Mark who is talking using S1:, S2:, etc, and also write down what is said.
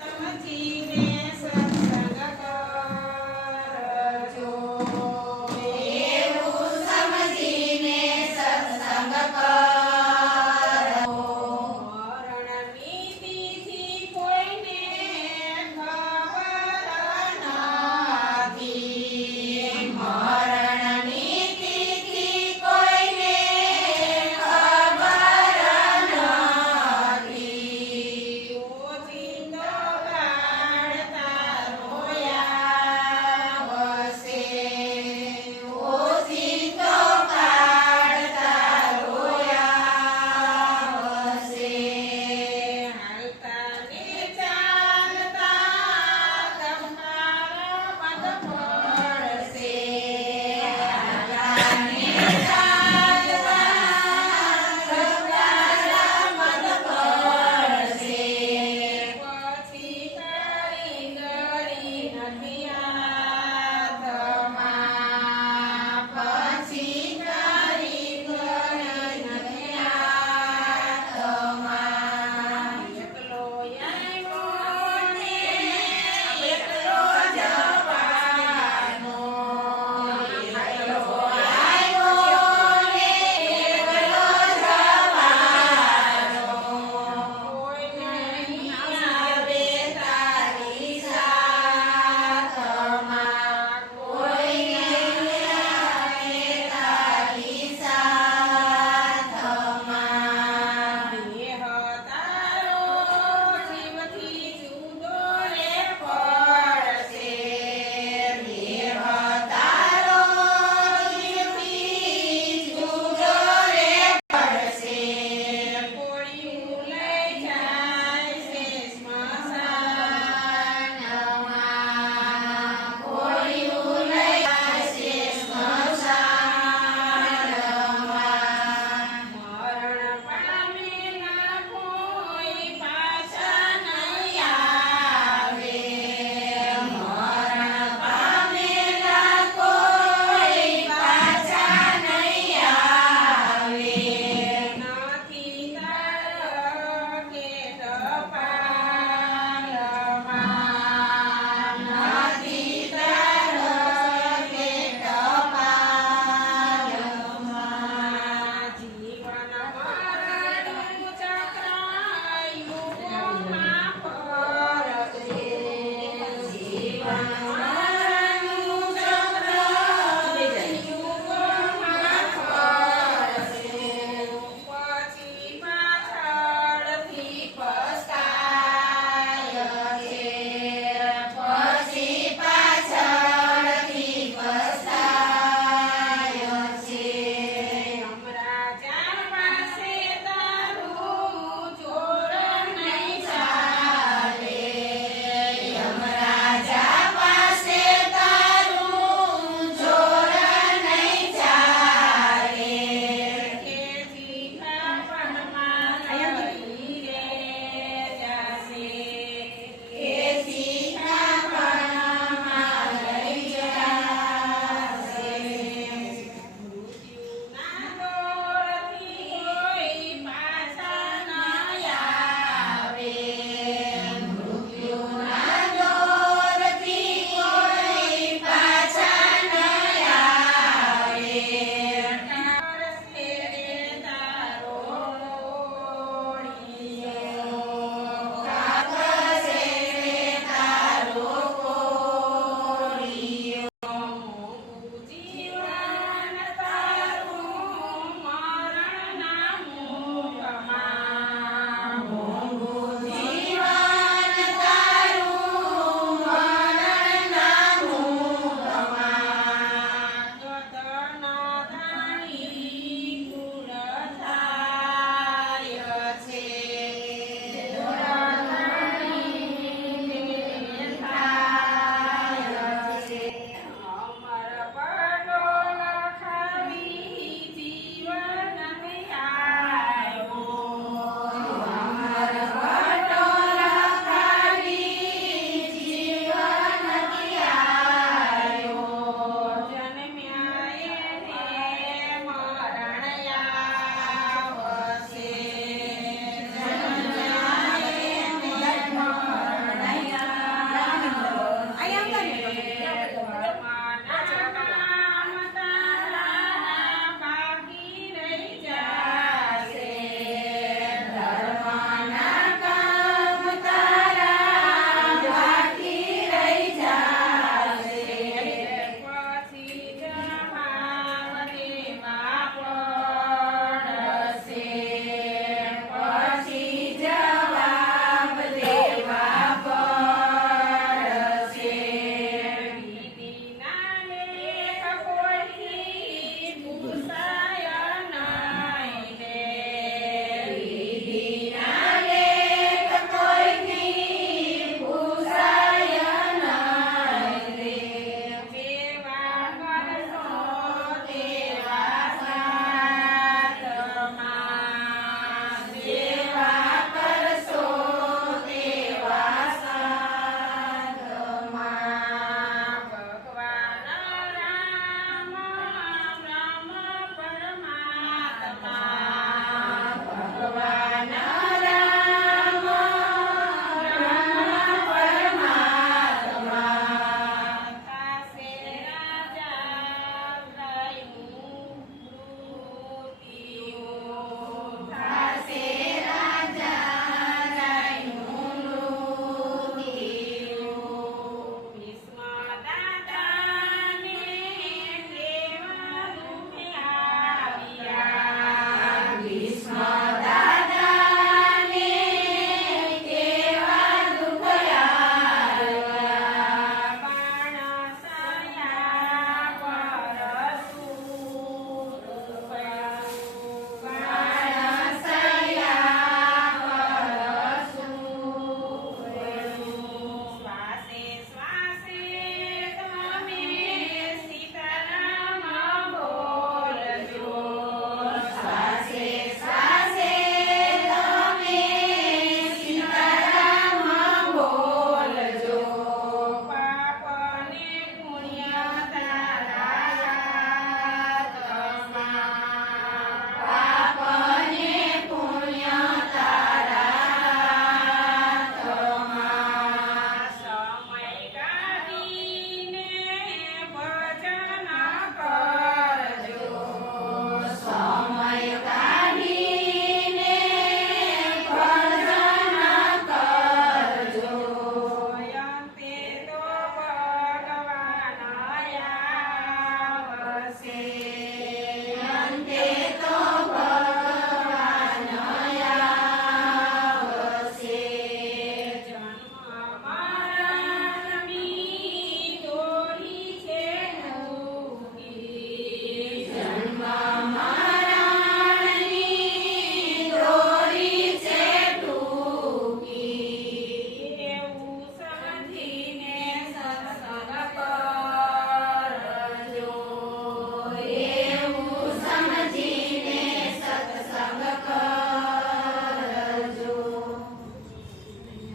S1: สามัคคีมี